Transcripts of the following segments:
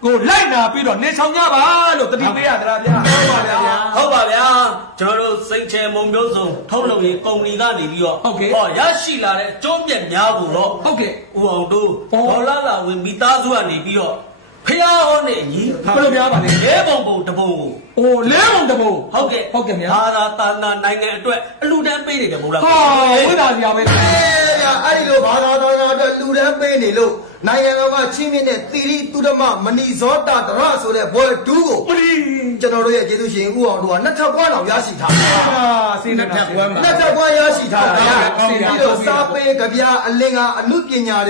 Go light now, Peter. Next on your ball, the General Saint Momozo, totally Konigani. Okay, oh, Yashila, Jobian Yabu, okay, Uando, Olala will be Tazuani, Bio. Pay on it, Lebon the bow. Oh, Lebon the bow. Okay, okay, Tana, Nine, Ludan Baby, the Buddha. Oh, without Yabe. I know, Ludan Baby, look. Nayanga Chimine, Tiri to the Mam, Manizota, the Rasso, the boy, do. General Jedushi, who are not a one of Yashita. Not a one Yashita. Sape, Gabia, Alinga, and Lukinya,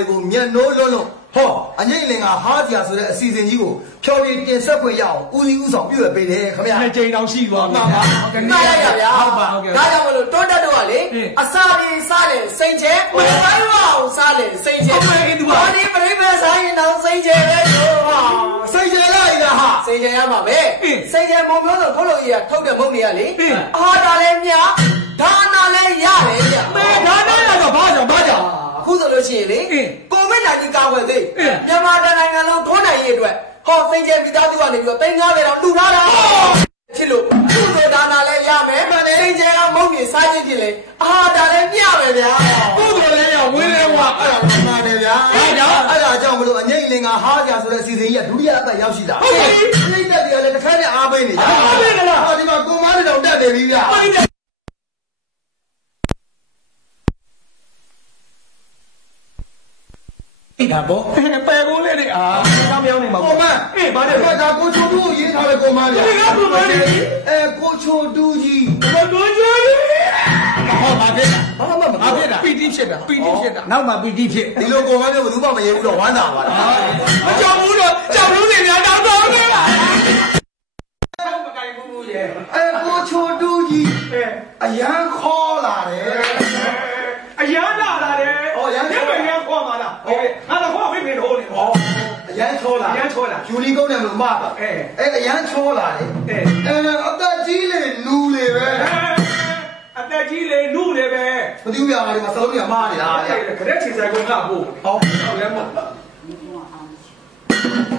no Lono. Ho, and yelling a hard as a season you. Curry in Subway Yao, Uli Uso, you a bit. Come here, Jane, I'll see you. Asari, silent, Saint Jack, silent, Saint Jack. Saint Jack, Saint Jack, Saint Jack, Momo, follow you, told the Moniali. Hadalemia, Dana Yale, who's the Luciani? Go in, I think I will be. Yamada, I know, Tona, ဟောစိတ်ကျမိသားစုကနေပြီးတော့တိန်းကားပဲတော့လူထားတာချစ်လို့သူ့တို့ဒါနာလဲရမယ်မှန်တယ်စိတ်ကျကမုတ်ပြင်စားချင်းဖြစ်လေအာဒါလည်းမျှမယ်ဗျာသူ့တို့လည်းရဝင်းလဲဝါအဲ့ဒါမှန်တယ်ဗျာအဲ့ဒါကြောင့်မလို့အငိမ့်လင်ကဟားကြဆိုတဲ့စီစဉ်ကြီးကဒုတိယအသက်ရောက်ရှိတာဟုတ်ပြီစိတ်တက်တယ်လည်းတစ်ခါနဲ့အားပေးနေကြအားပေးကြလားဟောဒီမှာကိုမားတွေတော့တက်နေပြီဗျာအေးဒါပေါ့ပယ်ကုန်လေအာကြောင်ပြောင်းနေမှာကိုမအေးဗါတယ်ဒါကိုချိုတူရေးထားတယ်ကိုမဗျာကိုမလေးကိုချိုတူကြီးကိုချိုတူကြီးဟောပါဖြစ်တာဘာမှမဖြစ်တာပီတိဖြစ်တာနောက်မှပီတိဖြစ်ဒီလိုကိုမမျိုးဘယ်သူမှမရေးဘူးတော့ဝမ်းသာပါလားမကြောက်ဘူးတော့ကြောက်လို့နေများတော့တော့နေပါမကိုင်ဘူးရဲ့ကိုချိုတူကြီးအရန်ခေါ်လာတယ်အရန်လာတယ်ဟောရန်ခေါ်ခေါ်မှာလားဟုတ်ကဲ့ငါတော့ခေါ်ပြီးဟိုနေဟောအရန်ချောလာယူလီကုန်းတယ်မလို့မပါအရန်ချောလာတယ်အသက်ကြီးလေလူလေပဲအသက်ကြီးလေလူလေပဲဘသူပြားဒီမှာစလုံးကြီးမားနေတာခရက်ချီဆိုင်ကုန်းကပို့ဟောဟုတ်လဲမို့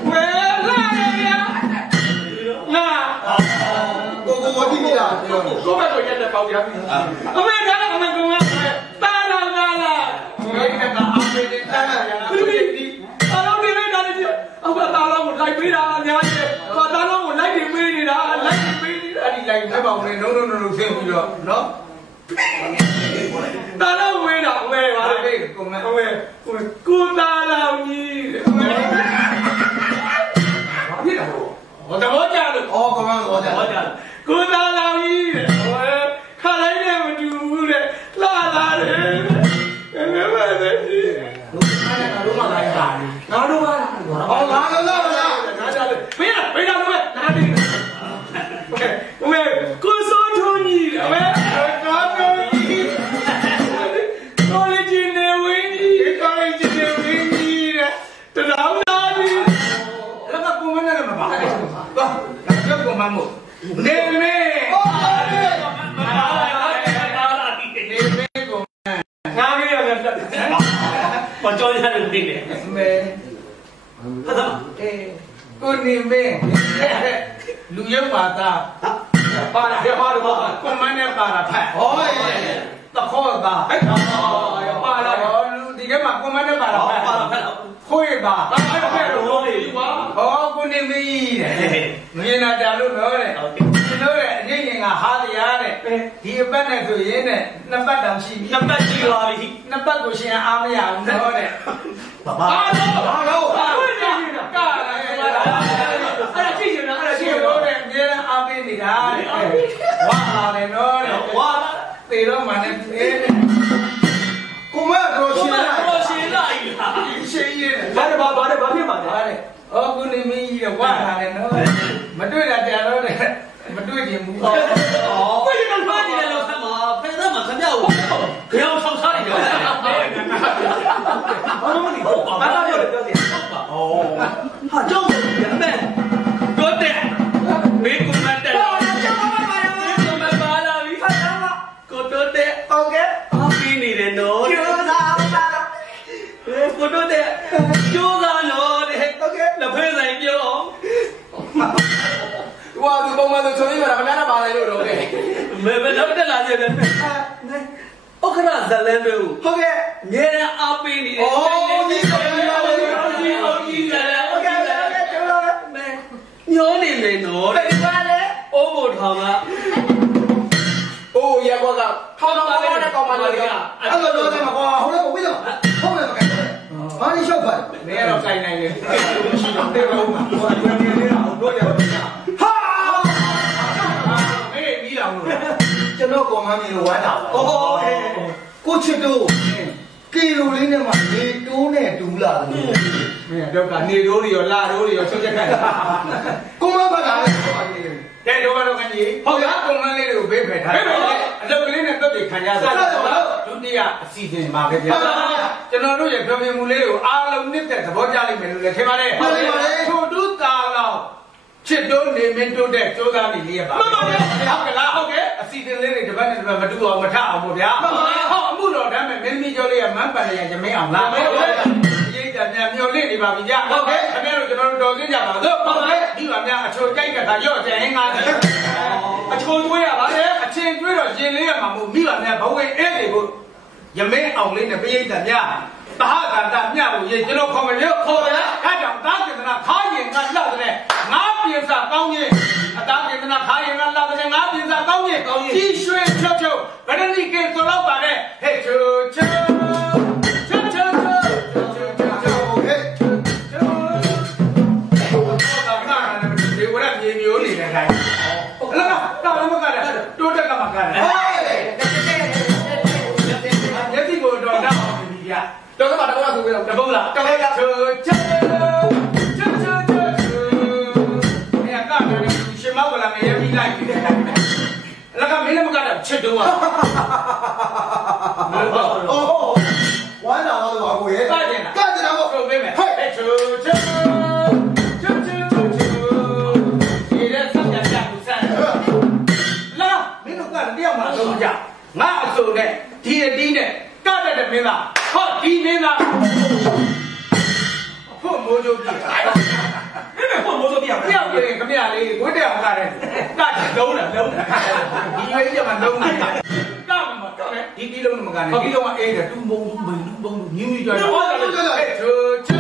ဝဲလာရငါကိုဒီမိလားကိုမတော့ရက်တဲ့ပေါက်ရပြီအမေကလည်းအမေကုန်းကတာလာလာဘယ်ကအားပေးနေတာလဲဒီအားလုံးနေလိုက်တာလေအောက်ကတာလောကိုလိုက်ပေးတာအများကြီးပါတာလောကိုလိုက်ပြီးပေးနေတာလိုက်ပြီးပေးနေတာအဲ့ဒီလိုက်မဲ့ပါဦးလေလုံးလုံးလုံးဆင်းပြီးတော့နော်တာလောဝေးတာဝေးပါလေကိုမဝေးကိုတာလောကြီးဘာဖြစ်တာဟောတော့ကြလို့ဩကမန်းတော့ကြကိုတာလောကြီးခါလိုက်နဲ့မတူဘူးတဲ့လာလာတယ်ငါမလည်းဒီတို့မလာတာငါတို့ကဟောငါတို့လားငါကြတယ်ဘေးတော့ငါဒီဝဲကိုစိုးထုံးကြီးဝဲကားကိုကြီးကောလိဂျင်းနေဝင်းကြီးတဲ့တော်လာပြီแล้วก็กูมันนั่นมาบ้าก็แล้วกูมันหมดနေမေငါမရဘူးဘာကြောင့်ရတဲ့ဒီလေမေဟာတော့ကိုနေမေလူရုပ်ပါတာပါလာရပါတော့ကွန်မန်းနဲ့ပါလာဖက်ဟောတခေါ်တာပါလာလူဒီကမှာကွန်မန်းနဲ့ပါလာဖက်ခွေးပါအဲ့ဒါဖက်တော့ဟောလေကွာဟောကိုနေမေတဲ့မင်းနာတာလို့ပြောတယ်ကျွန်တော်ရဲ့အငိမ့်ငင်ကဟာတရားတဲ့ဒီအပတ်နဲ့ဆိုရင်တဲ့နှစ်ပတ်တောင်ရှိပြီနှစ်ပတ်ရှိပါပြီနှစ်ပတ်ကိုရှင်အားမရဘူးတော့တဲ့ဘာလို့ခွေးနေနေတာကာလာအဲ့ဒါကြည့်နေတာအဲ့ဒါကြည့်တော့တဲ့အများအားပေးနေတာတဲ့ဝါလာတယ်နော်တဲ့ဝါလာသေတော့မှလည်းကိုမတော်ရှင်လိုက်ရှင်ရင်ဘာဖြစ်မှာလဲအော်ကိုနေမင်းကြီးကဝါလာတယ်နော်မတွေ့တာတရားတော့တဲ့မတွေ့ချင်ဘူးကိုကြီးကဖားနေတယ်လို့ဆက်မှာဖယ်သားမှာခမရဘူးကြောင်ဆောင်စားနေတယ်ဘာမှမနေဘူးဘာသာပြောတယ်ပြောတယ်ဟုတ်ပါဩဟာကြောက်ရမယ်တော့တဲ့ဘေးကမတ်တယ်ကြောက်ပါပါရောမပါလာပြီဟာကိုတော့တဲ့โอเคအားပေးနေတယ်နော်ကျိုးစားပါကိုတော့တဲ့ကျိုးစားလို့တဲ့โอเคလက်ဖက်ဆိုင်ပြောဝါဒီပုံမှန်ဆိုရင်ဘာမှမပါလိုက်လို့တော့ကဲမဲဘယ်တော့တက်လာကြတယ်အခရာဇလန်တို့ဟုတ်ကဲ့ငယ်ရအားပေးနေတယ်အိုးဒီကညောနေလေနော်တဲ့ပါလေအိုးဘုထောင်ကအိုးရကွာကထောင်တော့တဲ့ကောင်မလေးကအဲ့လိုတော့တယ်မကွာဟိုလေဝိတော့ဟုတ်တယ်မကဲဘာလို့ရှောက်ပါလဲနေတော့ဆိုင်နိုင်တယ်မရှိတော့တဲ့ကောင်ဟိုကနေနေတာတော့တယ်ဟာမေးပြီးတော့ကျွန်တော်ကောင်မမျိုးဝမ်းတာပါအော်ကိုချစ်တို့ကီလိုလေးနဲ့မှနေတိုးနဲ့တူလာတယ်မင်းတော့ကနေတိုးတွေရောလာတိုးတွေရောချုပ်ချက်ခိုင်းကိုမဘက်ကလည်းတဲ့တော့ကြီးဟုတ်လားကွန်မန်းလေးတွေကိုဘေးဖယ်ထားတယ်အလုပ်ကလေးနဲ့တွတ်တွေခံကြတာဒုတိယအစီအစဉ်ပါပဲဗျာကျွန်တော်တို့ရဲ့ပြောပြမှုလေးကိုအားလုံးနှစ်သက်သဘောကျလိမ့်မယ်လို့လည်းထင်ပါတယ်ထို့တူတာလောက်ချစ်တိုးနေမင်းတိုးတဲ့ကြိုးစားနေလေးပါဟုတ်ကလားဟုတ်ကဲ့အစီအစဉ်လေးတွေတစ်ပတ်နဲ့တစ်ပတ်မတူအောင်မထအောင်ပေါ့ဗျာဟောအမှုတော်တမ်းမဲ့မင်းမီကျော်လေးကမန်းပန်ရရမင်းအောင်လားရေးကြမြန်မျော်လင့်နေပါပြီဗျာဟုတ်ကဲ့ခင်ဗျားတို့ကျွန် တော်တော်သိကြပါတော့ဟုတ်တယ်ဒီပါများအချိုကြိုက်တဲ့ခါရော့ကျဟင်းကားတယ်အချိုတွေးရပါလေအချင်းတွေးတော့ရင်လေးရမှာမဟုတ်မိပါများဘဝဧည့်တွေကိုရမင်းအောင်လေးနဲ့ပိဋကများသဟကန္တမြတ်ကိုရေကျွန်တော်ခေါ်မလို့ခေါ်ရအဲ့ကြောင့်တားကျင်နာခါရင်ကလောက်တဲ့ငါပြင်းစားကောင်းကြီးအတားကျင်နာခါရင်ကလောက်တဲ့ငါပြင်းစားကောင်းကြီးကြီးရွှေချွတ်ချွတ်ဗဒနိကေဆိုတော့ပါတဲ့ဟဲ့ချူချူချူချူမျိုးနေတဲ့တိုင်းဟလာတော့လည်းမကတယ်တိုးတက်ကမှကတယ်ညတိကိုတော့တော့ပြီဗျာတော့ကမှတော့ဆိုပြီးတော့တပုတ်လားတော်ရချူချူချူချူချူအဲ့ကလည်းရှင်မောက်ကလည်းမရပြီးလိုက်ပြီတဲ့တိုင်းလက်ကမင်းလည်းမကတယ်ချစ်တော့အော်ဝမ်းတော်တော့ကိုရဲ့ကကြင်တာကိုပြောပေးမယ်ဟဲ့ချူချူငါအစုံနဲ့ဒီအတီးနဲ့ကတတ်တဲ့မင်းသားဟောဒီမင်းသားဖို့မိုးကြိုးပြတာဖို့မိုးကြိုးပြပြောက်ပြရင်ခမရလေးဝတ်တဲ့အောင်ကတဲ့ကတ်လုံးတာဒီရွေးချက်မှာလုံးနေတာကမတော့လေဒီတီးလုံးမကနေဒီလုံးကအေးတယ်တူမုံမြင်းမြကြွားတယ်ချူချူ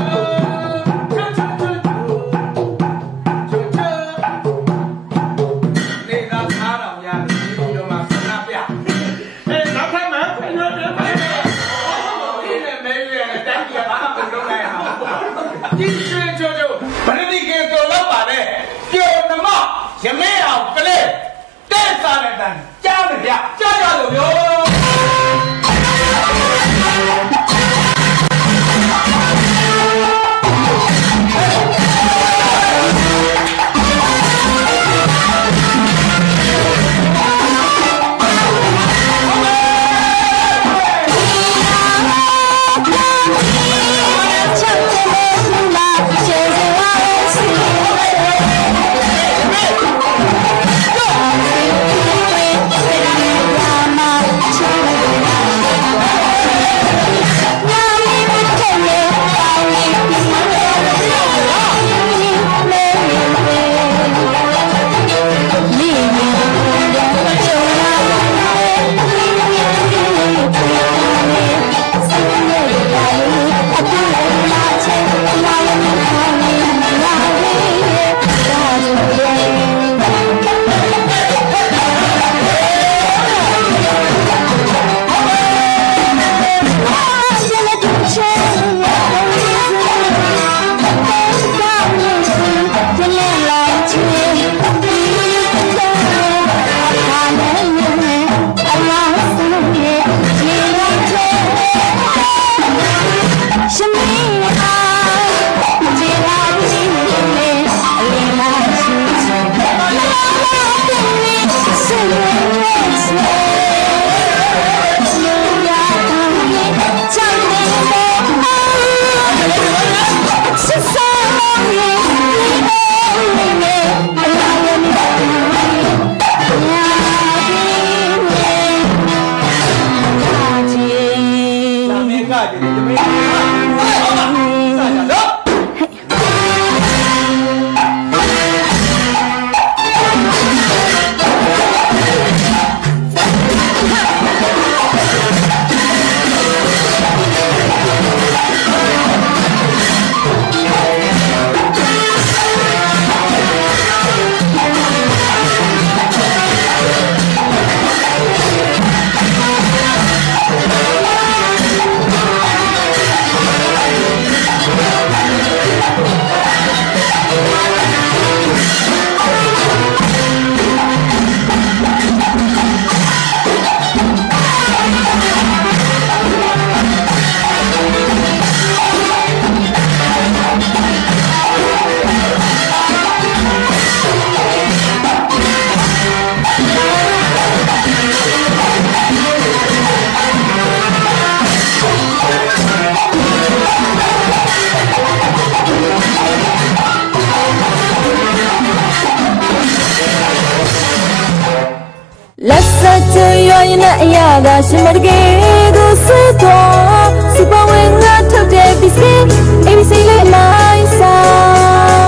ရမဲအောင်ကလေးတဲ့စားတဲ့တန်းကြားတယ်ဗျကြားကြလို့ပြောAyada shimmerge do sito super when not to be seen ABC like my side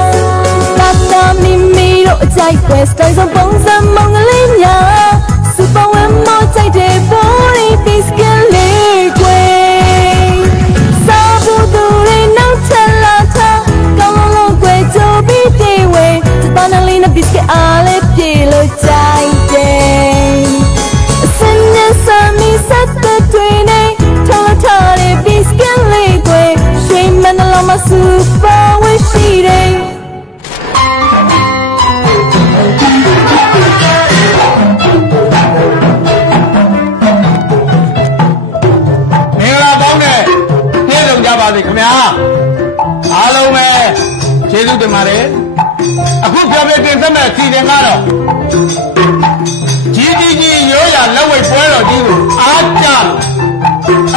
တို့အကြိုက်ပဲစတိုင်းဆုံးပုံစံမောင်ကလေးများစူပါဝင်းမောကြိုက်တဲ့ body piece ကလေးကွယ်စားဖို့သူတွေနောက်ထပ်လာထားကောင်းလုံးကွယ်ကြိုးပြီးတေးဝဲစပနာလေးနဲ့ piece ကအားလေးပြေလို့ကြိုက်တယ်အစင်းနဲ့ဆမ်းမီဆက်တဲ့တွင်နေထောက်ထားတဲ့ piece ကလေးကွယ်ရွှေမန္တလာမှာစူပါဝင်းရှိတယ်ပါစေခင်ဗျာအားလုံးပဲကျေးဇူးတင်ပါတယ်အခုပြောပြတင်ဆက်မဲ့အစီအစဉ်ကတော့ကြီးရိုးရာလက်ဝဲပွဲတော်ကြီးကိုအားကြ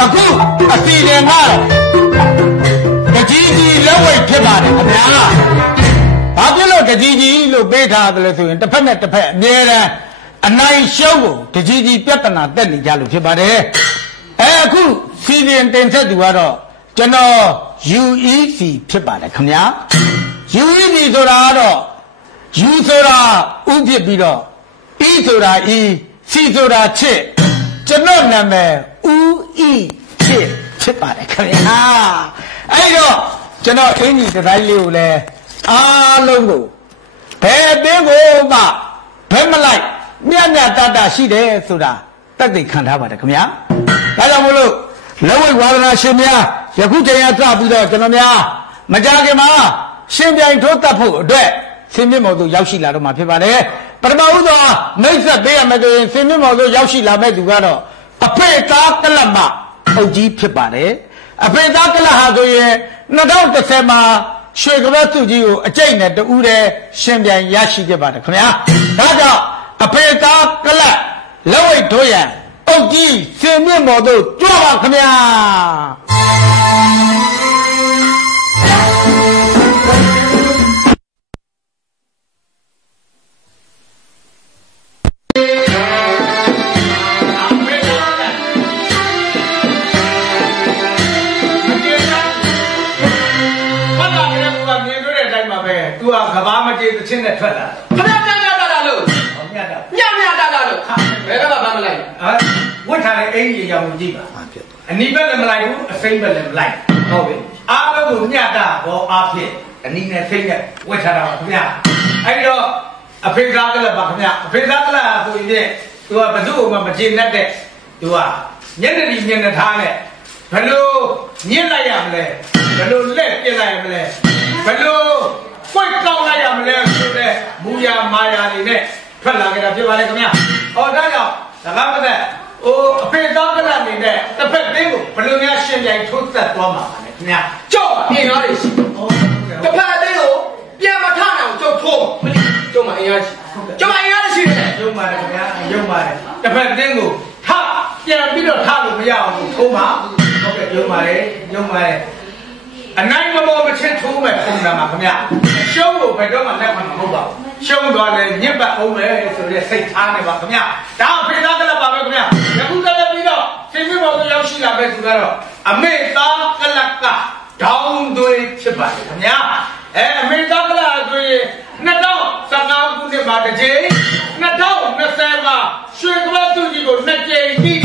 အခုအစီအစဉ်ကတော့ကြီးလက်ဝဲဖြစ်ပါတယ်ခင်ဗျာဘာဖြစ်လို့ကြီးလို့ပေးထားတယ်လဲဆိုရင်တစ်ဖက်နဲ့တစ်ဖက်အမြဲတမ်းအနိုင်ရှုံးကိုကြီးပြဿနာတက်နေကြလို့ဖြစ်ပါတယ်အခုစီစဉ်တင်ဆက်သူကတော့ကျွန်တော် UEC ဖြစ်ပါတယ်ခင်ဗျာ UEC ဆိုတာကတော့ U ဆိုတာ ဥဖြစ်ပြီးတော့ E ဆိုတာ E C ဆိုတာချစ်ကျွန်တော်နာမည် UE ဖြစ်ပါတယ်ခင်ဗျာအဲ့တော့ကျွန်တော်အင်ကြီးတစ်တိုင်းလေးကိုလည်းအားလုံးကိုဘယ်အတင်းကိုမှဘယ်မလိုက်မြတ်တရှိတယ်ဆိုတာတက်သိခံထားပါတယ်ခင်ဗျာဒါကြောင့်မို့လို့လက်ဝဲဝါဒနာရှင်များယခုချိန်ရစပြီးတော့ကျွန်တော်များမကြခင်မှာရှင်ပြိုင်ထိုးတတ်ဖို့အတွက်ဆင်းမြင့်မော်တို့ရောက်ရှိလာတော့မှာဖြစ်ပါတယ်ပထမဦးစွာမိတ်ဆက်ပေးရမယ်ဆိုရင်ဆင်းမြင့်မော်တို့ရောက်ရှိလာမဲ့သူကတော့အဖေသားကလပ်မအုပ်ကြီးဖြစ်ပါတယ်အဖေသားကလပ်ဟာဆိုရင်2010မှာရွှေကပတ်သူကြီးကိုအကျိတ်နဲ့တူးတဲ့ရှင်ပြိုင်ရရှိခဲ့ပါတယ်ခင်ဗျာဒါကြောင့်အဖေသားကလပ်လက်ဝဲထိုးရန်အုတ်ကြီးဆင်မြင့်မော်တို့ကြွပါခင်ဗျာသူကကဘာမကြေသချင်းနဲ့ထွက်လာခဏညတာလို့ညတာလို့ဘယ်တော့မှမလိုက်ဝတ်ထားတဲ့အင်ကြီးရောင်ကြည့်ပါအနီးဘက်လည်းမလိုက်ဘူးအစိမ့်ဘက်လည်းမလိုက်ဟုတ်ပြီအားလုံးကိုညတာဘောအားဖြင့်အနီးနဲ့စိမ့်နဲ့ဝတ်ထားတာပါခင်ဗျာအဲ့တော့အဖေသားကလည်းပါခင်ဗျာအဖေသားကလည်းဆိုရင်သူကဘယ်သူ့မှမကြေနဲ့တဲ့သူကညနေဒီညနေထားနဲ့ဘယ်လိုညစ်လိုက်ရမလဲဘယ်လိုလက်ပြစ်လိုက်ရမလဲဘယ်လိုကွက်ကောက်လိုက်ရမလဲဆိုတဲ့မူရမာယာတွေနဲ့ထွက်လာကြတာဖြစ်ပါလေခင်ဗျာ။ဒါကြောင့်ဒါကမှတဲ့အဖေသားကလည်းနေတဲ့တစ်ဖက်သေးကိုဘယ်လိုများရှင်ပြိုင်ထိုးသက်သွားမှာလဲခင်ဗျာ။ကြောက်ပြင်ရောတွေရှိ။တစ်ဖက်သေးကိုပြန်မထနိုင်ကြောက်ထိုးမလို့ကျုံမအင်အားရှိ။ကျုံမအင်အားရှိတယ်။ကျုံပါတယ်ခင်ဗျာ။ရုံပါတယ်။တစ်ဖက်သေးကိုထပြန်ပြီးတော့ထလို့မရအောင်ထိုးမှာ။ဟုတ်ကဲ့ရုံပါတယ်။အနိုင်မမောမချစ်ထိုးမဲ့ပုံစံမှာခင်ဗျာရှုံးကိုဘယ်တော့မှလက်ခံမှာမဟုတ်ပါဘူးရှုံးသွားလဲညစ်ပတ်အောင်ပဲဆိုတဲ့စိတ်ထားနေပါခင်ဗျာဒါအဖေသားကလည်းပါပဲခင်ဗျာယခုတည်းပြီးတော့စိတ်မပေါ်လို့ရောက်ရှိလာပဲသူကတော့အမေသားကလပ်ကဒေါင်းသွေးဖြစ်ပါတယ်ခင်ဗျာအမေသားကလပ်သွေး2015ခုနှစ်မှာတစ်ကြိမ်2020မှာရွှေကပတ်သူကြီးကို2ကြိမ်ပြီး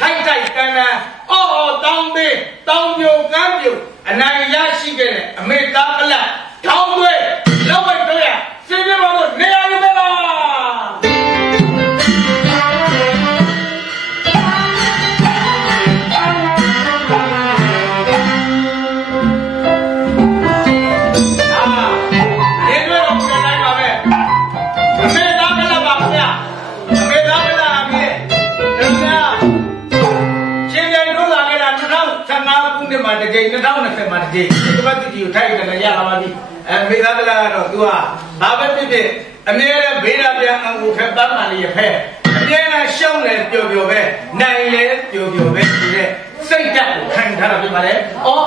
ထိုက်တန်တောင်းပေးတောင်းပြိုကမ်းပြိုအနိုင်ရရှိခဲ့တဲ့အမေသားကလပ်ထောင်းသွေးလောက်ဝဲတွေ့ရစေပြပါလို့နေရာယူပါလားတကြိမ်2020မှာတကြိမ်ဒီကပတ်တီကိုထိုက်တယ်လည်းရလာပါပြီမေသားကလာတော့သူကဘာပဲဖြစ်အမြဲတမ်းဘေးရပြန်အငူဖက်ပတ်မှန်လေးရဖက်အမြဲတမ်းရှုံးတယ်ပျော်ပဲနိုင်လေပျော်ပဲဆိုတဲ့စိတ်ဓာတ်ကိုခံထားတာဖြစ်ပါလေ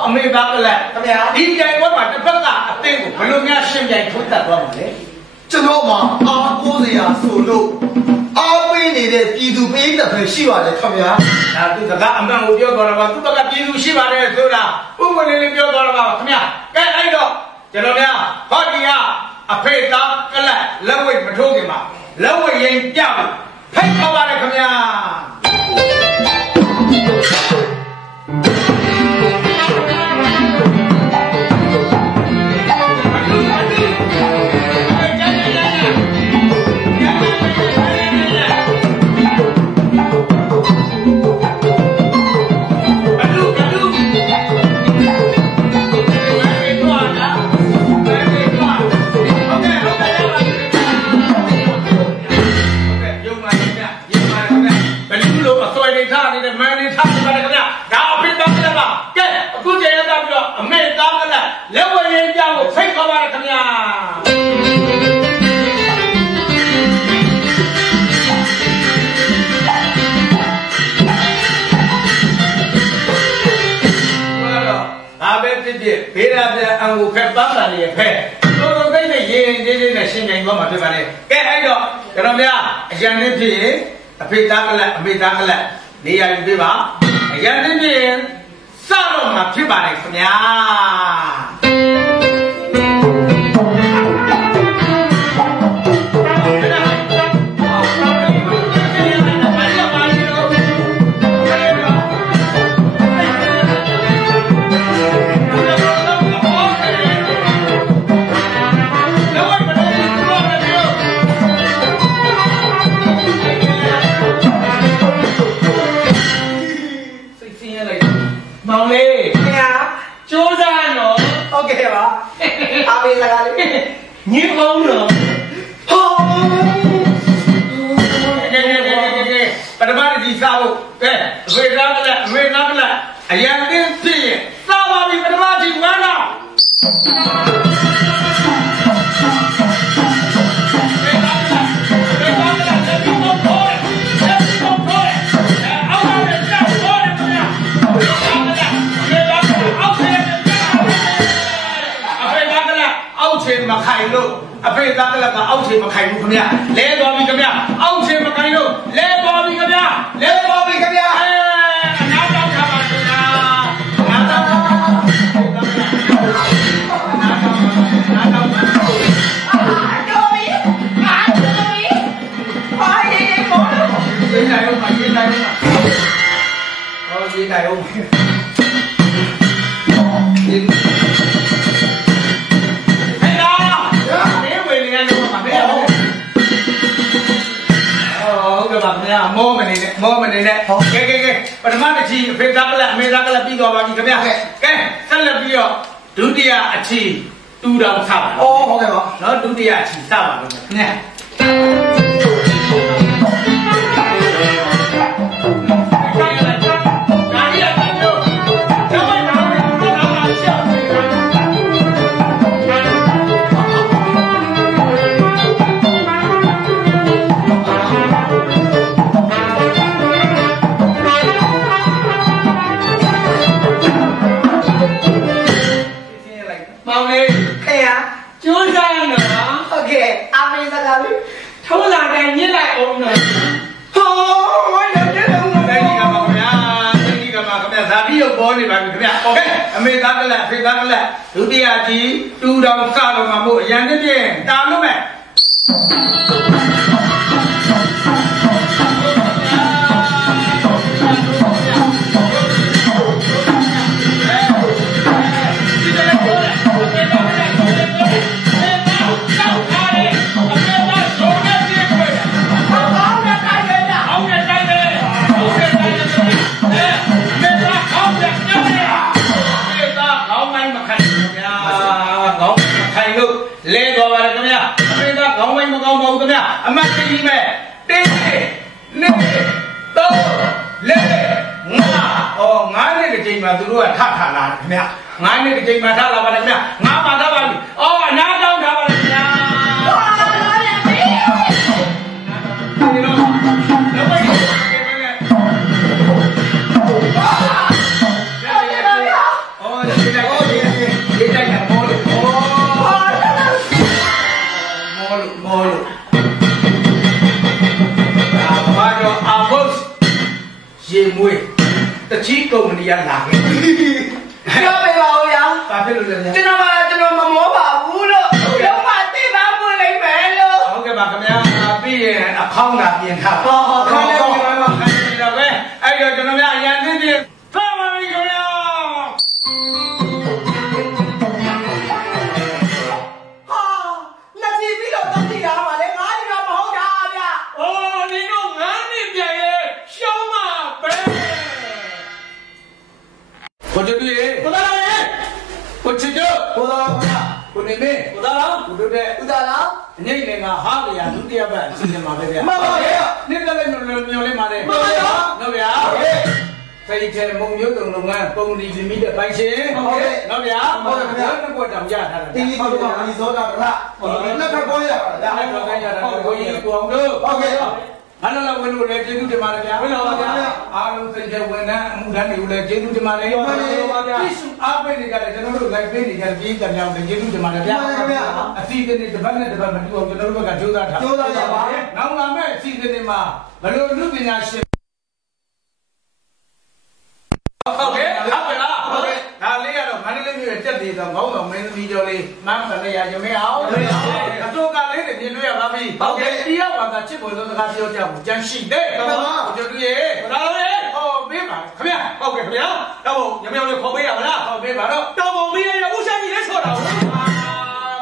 အမေသားကလည်းခင်ဗျာဒီကြိုင်ဘက်မှာတစ်ဖက်ကအသိကိုဘယ်လိုများရှင်းပြိုင်ထုတ်တတ်သွားမှာလဲကျွန်တော်မှာအားကိုးစရာဆိုလို့အားပေးနေတဲ့ပြည်သူပေးတဲ့ပဲရှိပါတယ်ခင်ဗျာဒါသူကအမှန်ကိုပြောတော်တာပါသူကပြည်သူရှိပါတယ်ဆိုတာဥပဒေလေးပြောတော်တာပါခင်ဗျာကဲအဲ့တော့ကျွန်တော်များဟောဒီက a pay dark, love with Matogima, love with Yang Jam, pay Kawakamia. The cheat go in the young lady. You're a ပါခင်ဗျာပြီးရင်အခေါင်းလာပြင်ထားဟောခိုင်းလိုက်ပြီတော့ခိုင်းနေတော့ပဲအဲ့တော့ကျွန်တော်များအရင်သိပြီထားပါပြီခင်ဗျာဟာလက်ကြည့်ပြီးတော့တက်ကြည့်ရမှာလေငါးနေတော့မဟုတ်တာဗျာအိုးဒီတော့ငါးနှစ်ပြန်ရဲ့ရှောင်းမှာပဲကိုတူရေကိုသားရေကိုချစ်တို့ကိုသားဗျာကိုနေမေကိုသားလားကိုတို့တဲ့ဦးသားလားအငိမ့်နေကဟာလျာဒုတိယပတ်အစီအစဉ်မှာပဲဗျာမှန်ပါဗျာနေ့ကလေးမျိုးလေးမှာလေမှန်ပါဗျာနော်ဗျာစိတ်ထဲမုံမျိုးတုံလုပ်ငန်းပုံလီလီမီတဲ့ပိုင်ရှင်ဟုတ်ကဲ့နော်ဗျာဟုတ်ကဲ့ဗျာနှစ်ဘက်တောင်ရထားတာဒီဟုတ်ကဲ့ဒီဇောတာကလက်ထပ်ပေါ်ရတာလက်ထပ်ပေါ်ရတာကိုကြီးကိုအောင်တို့ဟုတ်ကဲ့အားလုံးဝင်လို့လည်းကျေးဇူးတင်ပါတယ်ဗျာဟုတ်ပါဗျာအားလုံးစိတ်ထဲဝန်ထမ်းအမှုထမ်းတွေကိုလည်းကျေးဇူးတင်ပါတယ်ဟုတ်ပါဗျာဒီစုအားပေးနေကြတယ်ကျွန်တော်တို့ live ပေးနေကြတယ်ပြည်သူများလည်းကျေးဇူးတင်ပါတယ်ဗျာအစီအစဉ်တွေတစ်ပတ်နဲ့တစ်ပတ်မတူအောင်ကျွန်တော်တို့ဘက်ကကြိုးစားထားကြိုးစားရပါနောက်လာမယ့်အစီအစဉ်တွေမှာဘယ်လိုလူပညာရှင်ဟုတ်ကဲ့ဟုတ်ကဲ့လားဟုတ်ကဲ့ဒါလေးကတော့မန္တလေးမြို့ရဲ့တက်သေးသောခေါင်းဆောင်မင်းသမီးကျော်လေးမန်းခလေးရရမင်းအောင်အတူကလေးတွေမြင်တွေ့ရပါပြီဟုတ်ကဲ့တရားဝါဒချစ်ပေါ်သောစကားပြောကြမှုကြမ်းရှိတဲ့တို့တို့ရဲ့ဒါလို့ရဲ့ဟောပေးပါခင်ဗျာဟုတ်ကဲ့ခင်ဗျာတော့ရမင်းလေးခေါ်ပေးရမလားဟုတ်ပေးပါတော့တောင်ပေါ်မီးရဲ့ဥဆိုင်ကြီးလေးဆော်တာ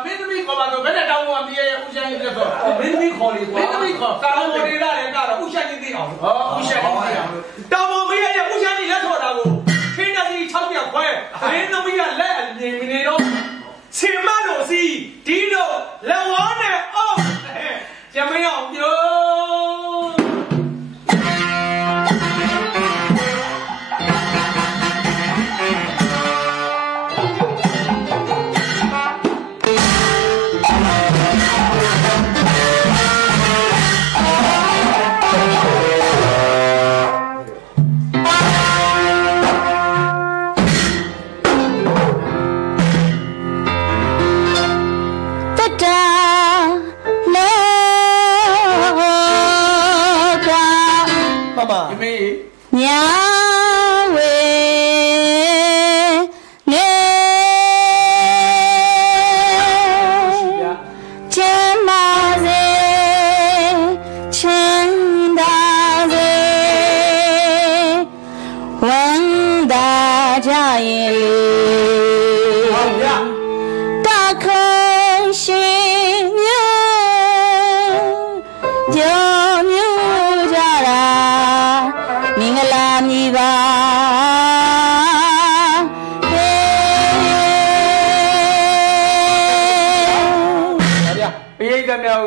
မင်းသမီးခေါ်ပါတော့ဘယ်နဲ့တောင်ပေါ်မီးရဲ့ဥဆိုင်ကြီးလေးဆော်တာမင်းသမီးခေါ်လေကွာမင်းသမီးခေါ်ကာမော်ဒေလာရဲ့ကတော့ဥဆိုင်ကြီးသိအောင်ဟောဥဆိုင်ကြီးသိအောင်တောင်ပေါ်မီးရဲ့ဥဆိုင်ကြီးလေးဆော်တာကိုခင်းတဲ့ကြီး6ပြောက်ခွဲမင်းသမီးကလက်အမြင်နေတော့စင်မလို့စီဒီတော့လက်ဝါးနဲ့အော်ကျမရောက်ပြော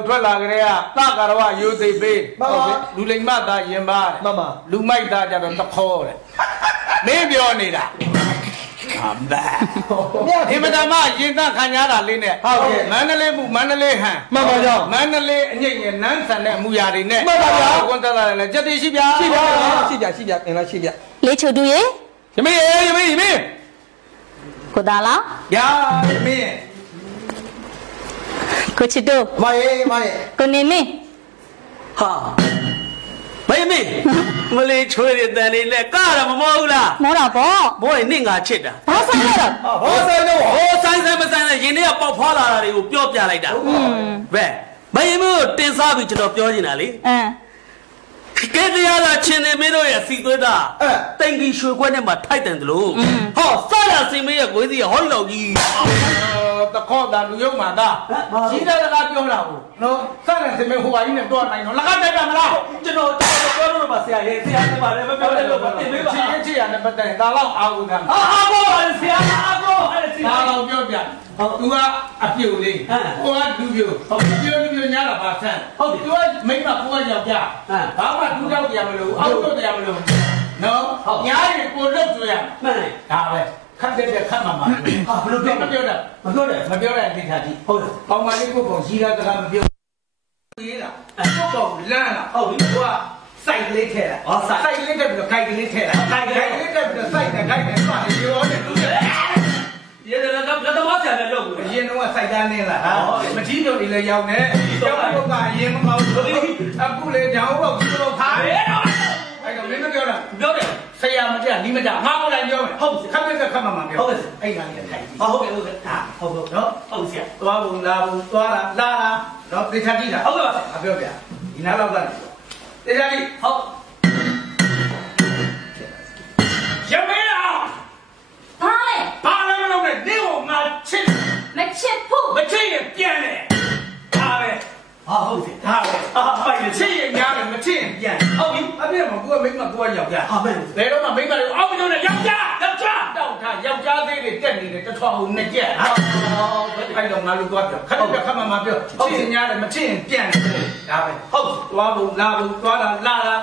ထွက်လာကြတဲ့ကသကာရဝယူသိပေးလူလိမ္မသားရင်ပါလူမိုက်သားကြတော့တခေါ်တယ်မင်းပြောနေတာအမ်ဘာဒီမတမရင်သားခံရတာလေးနဲ့ဟုတ်ကဲ့မန္တလေးမှုမန္တလေးဟန်မှန်ပါကြောင့်မန္တလေးအငိမ့်ရဲ့နန်းဆန်တဲ့အမူအရာတွေနဲ့မှန်ပါဗျာကွန်တက်လာတယ်ကြက်တိရှိဗျာရှိဗျာအင်လားရှိဗျလေးချိုတူရေယမေယမေကိုသားလားယာယမေကိုချစ်တို့မယေကိုနေမင်းဟာမယမေမလေးချွေးတဲ့တန်လေးလက်ကားတော့မမောဘူးလားမောတာပေါ့ဘိုးရင်နင့်ငါချစ်တာဘာဆိုင်လဲဟောဆိုင်တော့ဟောဆိုင်မဆိုင်ရင်ထဲကပေါက်ဖွာလာတာတွေကိုပြောပြလိုက်တာဘယ်မယမေကိုတင်စားပြီးကျွန်တော်ပြောနေတာလေကဲတရားလာချင်းနေမင်းတို့ရဲ့စီသွေးသားတိမ်ကြီးရွှေခွက်နဲ့မှထိုက်တယ်လို့ဟောစရစင်မေးရဲ့ကိုယ်စီဟောဒီလောက်ကြီးတခေါ်တာလူရုံမှာသားကြီးတဲ့ကပြောတာကိုနော်စတဲ့စင်မေးဟိုပါကြီးနဲ့တော့နိုင်တော့လက်ကတက်တာမလားကျွန်တော်ပြောလို့ပါဆရာရဲ့ဆရာကလည်းမပြောတယ်လို့တင်ပေးပါချစ်ရနဲ့ပတ်သက်ဒါတော့အာဟုခံအာကိုပါဆရာအာကိုအဲ့ဆရာဒါတော့ပြောပြသူကအပြုတ်လေးဟိုကလူပြိုပြုတ်ညာတာပါဆန်းဟုတ်သူကမိမကိုကယောက်ျားဘာမှသူ့ကြောက်တရားမလို့အောက်တော့တရားမလို့နော်ညားရင်ကိုလွတ်ကြရမှန်ဒါပဲခတ်တဲ့ခတ်မှာမှာဟာဘယ်လိုပြောမပြောတာမပြောတယ်ဒီခါကြီးဟုတ်တယ်ပေါင်မလေးကိုပုံကြီးတာကမပြောရေးလားတော့လမ်းလားဟုတ်ပြီသူကစိုက်လေးထဲတာစိုက်လေးထဲပြီးတော့ခိုက်ကလေးထဲတာခိုက်ကလေးထဲပြီးတော့စိုက်တယ်ခိုက်တယ်သွားတယ်ရောတယ်သူရေတယ်ကတော့မဆရာနဲ့လုပ်ဘူးအရင်တော့စိုက်သားနေလားမထီးတို့တွေလည်းရောက်နေကျောင်းဘုတ်ကအရင်မကောင်းဘူးအခုလေတောင်ဘုတ်ကတော့ခါတယ်အဲ့တော့မင်းမပြောတာပြောတယ်ဆရာမ မှာကြာလီမကြငါကိုလည်းပြောမယ်ဟုတ်ခက်ခက်ခက်မှပြောဟုတ်အဲ့ကလေးထိုင်ဟုတ်ကဲ့ဟာဟုတ်နော်ဟုတ်ဆရာသွားဘူးလာဘူးသွားလာနော်တေချာကြည့်တာဟုတ်ကဲ့ပါအပြောပြဒီနားတော့ကတေချာကြည့်ဟုတ်ရမေးလားဘာလဲမလုပ်နဲ့နေကိုငါချစ်မချစ်ရင်ပြန်လေဒါပဲဟုတ်တယ်ဒါပဲပိုင်ချစ်ရင်များတယ်မချစ်ရင်ပြန်ဟုတ်ပြီအပြည့်မှာကိုကမိမကိုကယောက်ျားဟုတ်ပဲဘယ်တော့မှမိမတွေကိုအောက်မကျုံနဲ့ယောက်ျားတောက်ထားယောက်ျားသေးတွေတက်နေတယ်တထွားအောင်နဲ့ကြက်အဲ့တော့ငါတို့သွားပြောခက်မှပြောချစ်ရင်များတယ်မချစ်ရင်ပြန်တယ်ဒါပဲဟုတ်သွားဘူးလာဘူးသွားလာ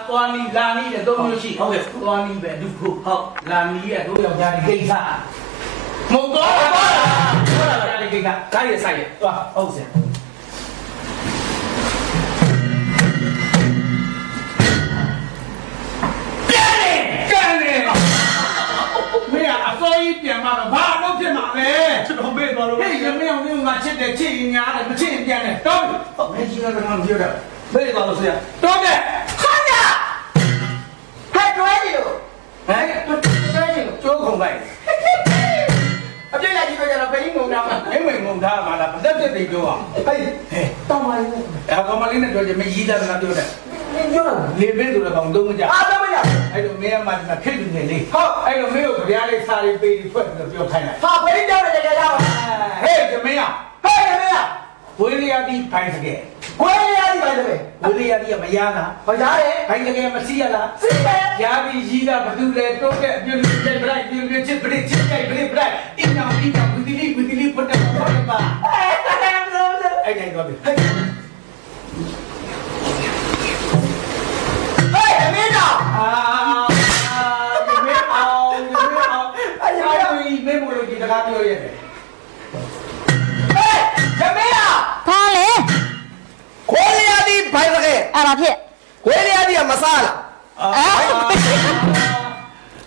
သွားနီးလာနီးတဲ့သုံးမျိုးရှိဟုတ်ကဲ့သွားနီးပဲဒုခုဟုတ်လာနီးရဲ့တို့ယောက်ျားတွေကိစ္စမဟုတ်တော့လာတဲ့ကိစ္စကားရဆိုင်ရသွားဟုတ်စင်မင်းအစိုးရပြန်มาတော့ဘာလို့ဖြစ်မှာလဲကျွန်တော်မေ့သွားလို့ဟေးရမေအောင်ငါချစ်တယ်ချစ်ရင်ညာတယ်မချစ်ရင်ပြန်တယ်တော့မင်းကြီးကတော့ငါပြောတာမေ့သွားလို့ဆရာတော့တဲ့ခါညာဟဲ့တွဲကြည့်လို့ဟဲ့တွဲကြည့်လို့ကျိုးခုံလိုက်အပြည့်လိုက်ကြည့်တော့ကျတော့ဘယ်ငုံထားမှာဘယ်ငုံထားမှာလားလက်ပြသိပြောအောင်ဟဲ့တောင်းပါလေကောင်မလေးနဲ့ပြောကြမရေးသားတာပြောတယ်ပြောတာလေပေးဆိုတော့ကောင်သုံးမကြတော့မကြအဲ့လိုမင်းအမှဒီမှာခက်နေလေဟုတ်အဲ့လိုမင်းကိုကြပြားလေးစားလေးပေးပြီးထွက်ပြီးပြောခိုင်းတာဘယ်ကြောက်တယ်ကြကြပါဟေးဂျမင်းဝေးလျာဒီဖိုင်စကဲဝေးလျာဒီမရလားဟောရတယ်ဖိုင်စကဲမစီရလားစီတယ်ရာပြီးကြီးတာဘသူလဲတိုးတဲ့အပြည့်ပြည့်ပလိုက်ပြည့်ချစ်ပရိချစ်ကြိုက်ပရိပလိုက်အင်းနောင်ဝီတီလီပတ်တယ်ဘာလဲပါအဲ့တိုင်းတော့ပြီဟေးမင်းတော့မင်းအောင်အဲ့ဒါကြီးမင်းမလို့ဒီတကားပြောရတယ်ဟေးဂျမေယာဘာလဲခွေးလျာဒီဘိုင်စကဲအဲ့ဒါဖြစ်ခွေးလျာဒီကမစားလား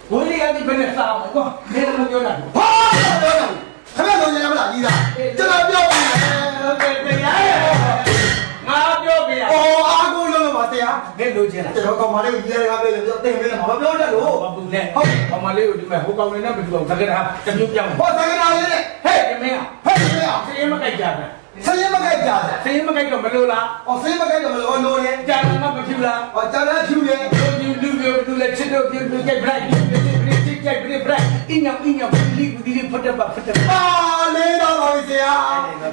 ခွေးလျာဒီဘယ်နဲ့စားမလဲကွာမင်းလည်းပြောတာဟာပြောတာခဏတော့ရမလားကြီးသားကျွန်တော်ပြောပါမယ်ငါပြောပြရအားကိုလုံးပါဆရာမင်းလိုချင်လားကျွန်တော်ကောင်မလေးကိုကြီးရကားပြောတယ်တင်ပေးတယ်မပြောတတ်လို့ဘာဘူးလဲဟုတ်ကောင်မလေးကိုဒီမဲ့ဟိုကောင်လေးနဲ့မတူအောင်သက္ကရာတမျိုးပြောင်းဟောသက္ကရာလေးနဲ့ဟဲ့မင်းဟဲ့ဆင်းမကြိုက်ကြတယ်ဆင်းမကြိုက်ကြတယ်ဆင်းမကြိုက်တော့မလို့လားဆင်းမကြိုက်တော့မလို့လို့လေကြာတယ်မဖြူလားကြာတယ်ဖြူတယ်လူလက်ချစ်တော့ပြကြိုက်ပလိုက်ကြိုက်ပြပလိုက်အင်းညောင်ဒီဖတ်တယ်ပါလေးတော့ပါဆရာ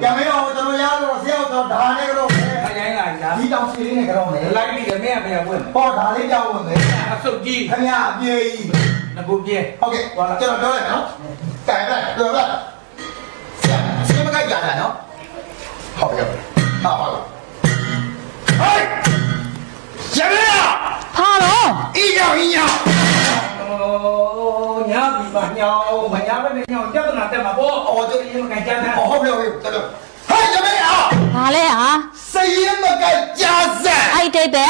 ကြမရောကျွန်တော်ရတော့ဆရာတော့ဒါနဲ့ကတော့ခိုင်းလာလားဒီတောင်စီလေးနဲ့ကတော့မယ်လိုက်ပြီးတယ်မင်းကပြန်ဝင်ဟောဒါလေးကြောက်ဝင်မယ်အဆုတ်ကြီးခင်ဗျာအပြေကြီးငကူပြေဟုတ်ကဲ့ကျွန်တော်ပြောလိုက်နော်တိုင်လိုက်ပြောလိုက်ဆင်းမကြိုက်ကြတာနော်ဟုတ်ကဲ့ဟာဟေးရမလားဟာတော့အီယောင်းညာပြီပါညောင်းမညာပဲညောင်းပြဿနာတက်မှာပေါ့ကျွန်တော်ရင်မကန်ကြမ်းတယ်ဟုတ်ပြီတော်တော်ဟဲ့ရမလားဘာလဲဟာစရင်မကြိုက်ကြစံအဲ့တိတ်ပဲ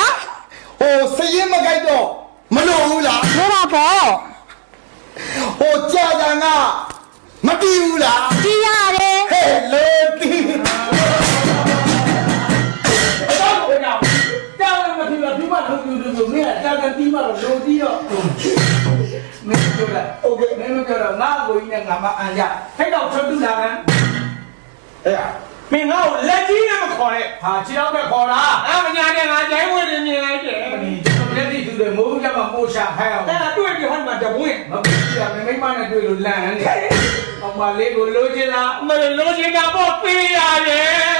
စရင်မကြိုက်တော့မလို့ဘူးလားလို့ပါပေါ့ကြာကြငါမတီးဘူးလားတီးရတယ်ဟဲ့လေတီးဒီမှာလုံးလုံးမင်းကတာကန်တီးမှတော့လိုတီးတော့မင်းပြောလိုက်โอเคမင်းပြောတော့ငါ့ကိုကြီးနဲ့ငါမအန်ရထိတ်တော့ထွက်တူတာကမင်းငါ့ကိုလက်ကြီးနဲ့မခေါ်နဲ့ဟာခြေထောက်နဲ့ခေါ်တာမညာနဲ့ငါကျိုင်းဝင်နေမြင်လိုက်တယ်လက်တီးသူတွေမိုးကြမှာပို့ရှာခိုင်းအောင်အဲ့ဒါတွေ့ပြီးဟိုမှာတပွင့်မပြီးရမင်းမနဲ့တွေ့လို့လန့်နေအောင်မလေးကိုလိုချင်လားမလိုချင်တာပေါ့ပေးရတယ်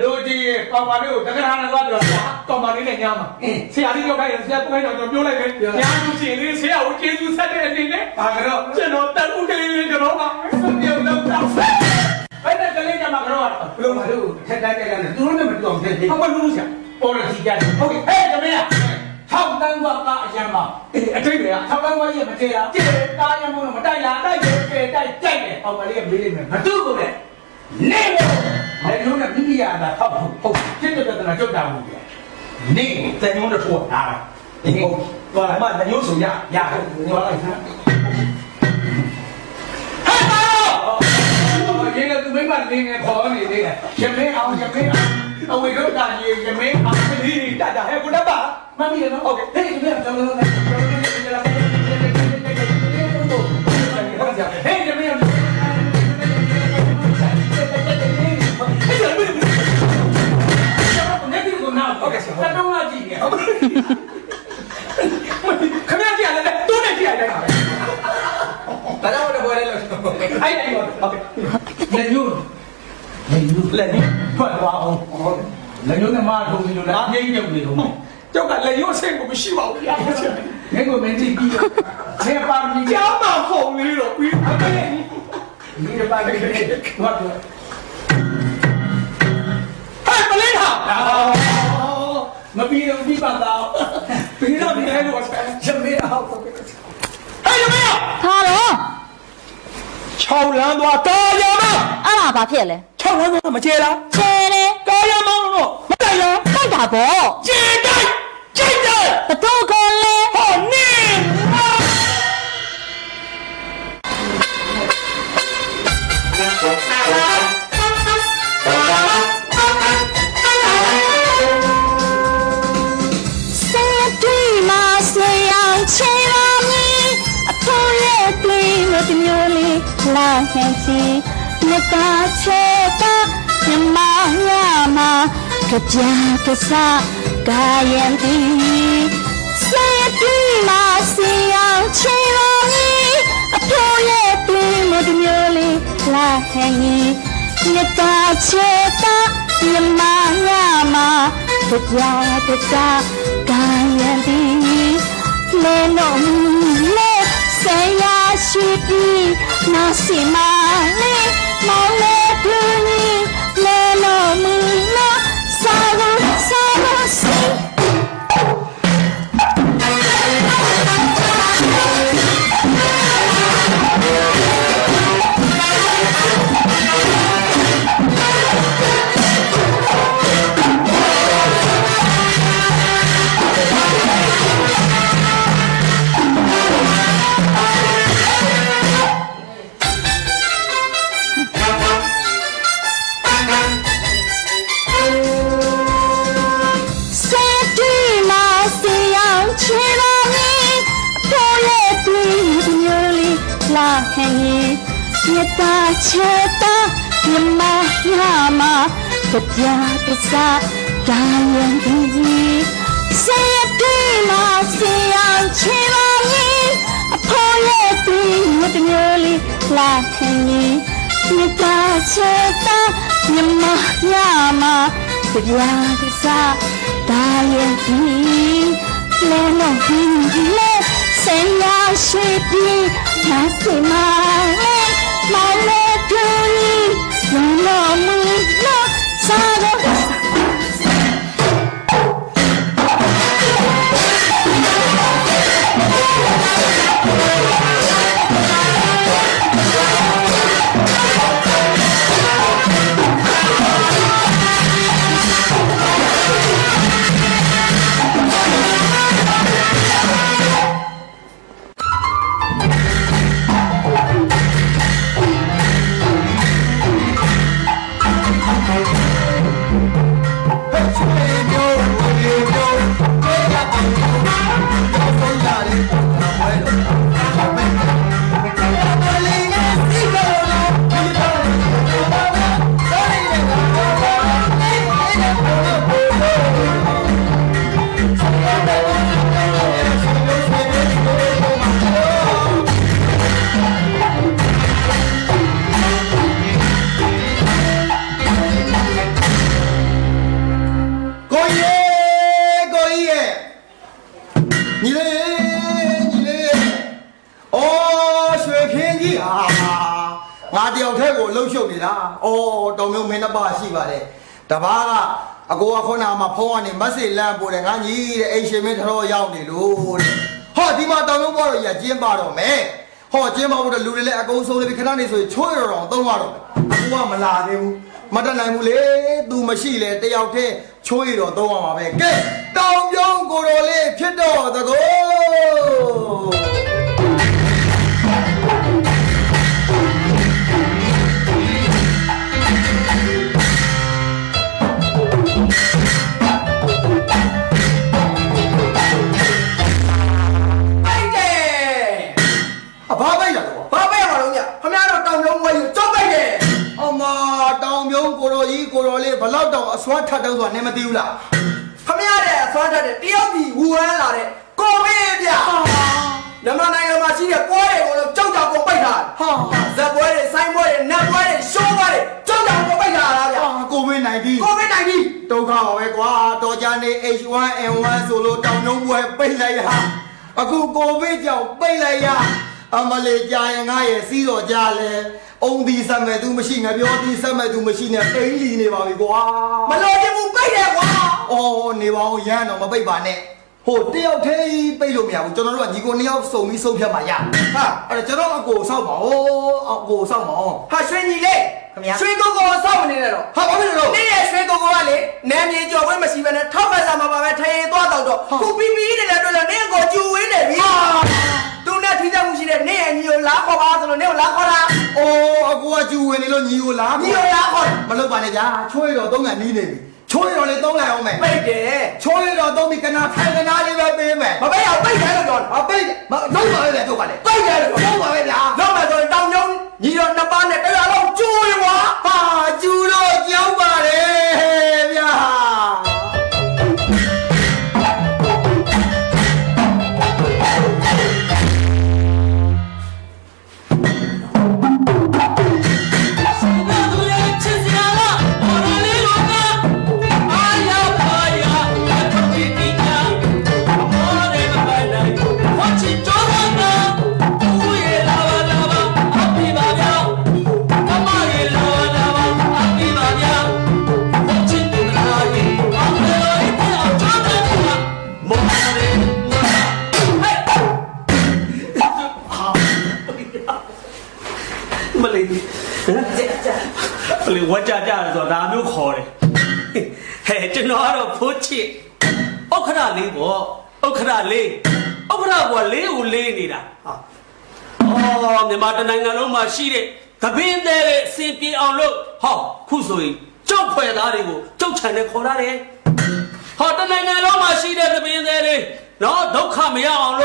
လိုချင်ကောင်မလေးကိုတက္ကရာနဲ့သွားပြောတာကောင်မလေးနဲ့ညမှာဆရာကြီးပြောခိုင်းရင်ဆရာကိုင်းတော့ပြောလိုက်ပဲညာလူရှင်လေးဆရာကိုကျေးဇူးဆက်တဲ့အနေနဲ့ဘာကတော့ကျွန်တော်တက်ဦးကလေးလေးကတော့ပါပြောတော့အဲ့ဒါကလေးကမှကတော့ဘလို့မလို့ထက်တိုင်းကြတယ်သူတို့နဲ့မတူအောင်ဖြစ်ဖြစ်ဟုတ်ပါလို့ဆရာပေါ်လို့စီကြတယ်ဟုတ်ကဲ့ဟဲ့တမင်း6တန်းသွားကအရန်ပါအထိတ်တွေက6တန်းသွားကြီးမကျေလားကျေတားရမို့မတိုက်လားတိုက်တယ်ကြိုက်တယ်ကောင်မလေးကမေးလိမ့်မယ်မတူဘူးလေနေတယ်လုံးနဲ့မိမိရတာဟုတ်ဖြစ်တဲ့ပြဿနာကြုတ်တာဘူးနေတယ်ညုံးတော့ထွက်တာဒီဟုတ်သွားလာမညုံးဆိုရသွားလိုက်ဟာဟဲ့ပါရေလည်းသူမိမလေးငယ်ခေါ်နေသေးတယ်ရမင်းအောင်အဝေတို့တာကြီးရမင်းအောင်ကလေးတာဟဲ့ကိုတတ်ပါမမီးနော်ဟုတ်ကဲ့ဟဲ့ဒီကကျွန်တော် လက်ညှိုးထွက်သွားအောင်လက်ညှိုးနဲ့မထုံပြီးလို့လားပြင်းပြုတ်နေတော့ကျောက်ကလက်ညှိုးဆင်းကိုမရှိပါဘူးဗျာငါကမင်းကြည့်ပြီးတော့ဆင်းပါမီကျောင်းမှာခုံလေးတော့ပြီးအမေဒီကပါပြီးတော့ဟဲ့မလေးဟာမပြီးတော့ပြီးပါတော့ပြီးတော့ဒီလိုရမေးအောင်ဟဲ့ရမေးဟာတော့6လမ်းသွားကာယာမအဲ့ဒါဘာဖြစ်လဲ6လမ်းသွားမကျေလားကျေတယ်ကာယာမတော့မတိုက်လားတိုက်တာပေါ့ကျေတိုက်ကျိတ်တယ်ဘသူကလဲဟောနေလာဟန်စီမတာချေတာမြမရမကြကစားကာယံတီစေတီမစီအောင်ချေလာကြီးအဖိုးရဲ့တွင်မတမျိုးလေးလာဟန်ကြီးမတာချေတာမြမရမကြကစားကာယံတီလေလုံးလေဆရာရှိပြီးနာစီမာလေးမောင်လေးပြင်းလေလုံးမနာစာစီမြတ်တာချေတာမြမရမကြကစားဒါယံဒီစေတီမာစီအောင်ချေပါရင်အဖိုးရဲ့တီမတမျိုးလေးလာခင်မြတ်တာချေတာမြမရမကြကစားဒါယံဒီလဲလုံးဒီလဲဆင်ရရှိပြီးနာစီမာမောင်လေးပြင်းလုံးမနာစားတော့တောင်မျိုးမင်းနှစ်ပါးရှိပါတယ်တပားကအကိုကခုနကမှဖုန်းကနေမက်ဆေ့လမ်းပို့တယ်ငါညီတဲ့အိမ်ရှင်မင်းတော်ရောက်နေလို့တဲ့ဟောဒီမှာတောင်မျိုးပေါ်တော့ရကျင်းပါတော့မယ်ဟောကျင်းပါဖို့လူတွေလည်းအကုန်ဆုံးနေပြီခဏနေဆိုချွေးတော်သုံးရတော့အကိုကမလာသေးဘူးမတတ်နိုင်ဘူးလေသူမရှိလေတယောက်တည်းချွေးတော်သုံးရမှာပဲကဲတောင်ပြုံးကိုတော်လေးဖြစ်တော့တကောဘာပဲရတော့ဘာပဲရမှာတော့ညခမရတော့တောင်ပြုံးဝဲယူကြောက်လိုက်တယ်အမတောင်ပြုံးကိုတော်ကြီးကိုတော်လေးဘလောက်တောင်အစွမ်းထတ်တော့ဆိုတာနင်မသိဘူးလားခမရတဲ့အစွမ်းထတ်တဲ့တယောက်ဒီဝူဟန်လာတဲ့ကိုမေးဗျမြန်မာနိုင်ငံမှာရှိတဲ့ပွဲတွေကိုတော့ကြောက်ကြောက်ကုန်ပိတ်ထားဟာဇက်ပွဲတွေဆိုင်းပွဲတွေနတ်ပွဲတွေရှိုးပွဲတွေကြောက်ကြောက်ကုန်ပိတ်ထားတာဗျ都靠外挂，多家的 H1N1 solo 到农会背来呀，啊，古高飞叫背来呀，啊，马来家人俺也死咗家嘞，红地三百都没信啊，标地300都没信啊，背里你话咪挂，咪攞啲冇背嚟啩？哦，你話我而家我背板呢？好，第二天背路苗，ကျွန်တော်တို့ကညီကိုနှစ်ယောက်စုံပြီးစုပ်ဖြတ်မှာရဟာအဲ့ကျွန်တော်အကိုဆောက်ပါဦးအကိုဆောက်ပါဦး ဟာရွှေညီလေးခင်ဗျာရွှေကိုကိုစောင့်နေတယ်တော့ ဟာဘာဖြစ်လို့ နေ့ရက်ရွှေကိုကိုကလေနာမည်ကြော်ပွဲမရှိဘဲနဲ့ထောက်ကစားမှာပါပဲထိုင်ရင်သွားတော့ခုပြီးပြီးနေတယ်တွေ့လို့နေ့ကိုကျူဝင်းနေပြီသူနဲ့ထိကြမှုရှိတဲ့နေ့ရက်ညီကိုလားခေါ်ပါဆိုလို့နေ့ကိုလားခေါ်တာ အိုးအကိုကကျူဝင်နေလို့ညီကိုလားခေါ် ညီကိုလားခေါ် မလုပ်ပါနဲ့ဗျာချွေးတော်3ခါနီးနေပြီချွေးတော်လေး3လိုက်အောင်မယ် ပိတ်တယ် ချွေးတော်3ပြီးကနာထိုင်ကနာလေးပဲပေးမယ် မပိတ်အောင်ပိတ်တယ်လို့ပြောတယ် အပိတ်မလုံးပါပဲဗျာထုတ်ပါလေ ပိတ်တယ်လို့ လုံးပါပဲဗျာ တော့မှဆိုရင်တောင်ကျုံညီတော်နှစ်ပါးနဲ့တရားလုံးကျူရင်ကွာ ဟာကျူတော့ကြောက်ပါတယ်ဗျာ 不哩，我家说哪没有考的，嘿，这哪都不起，我看他累不？我看他累，我看他我累不累你的啊？哦，你妈的那个老妈洗的，他平时的身边熬肉，好苦水，就快打的不，就成的考他的，好的那个老妈洗的他平时的，然后都看没熬肉，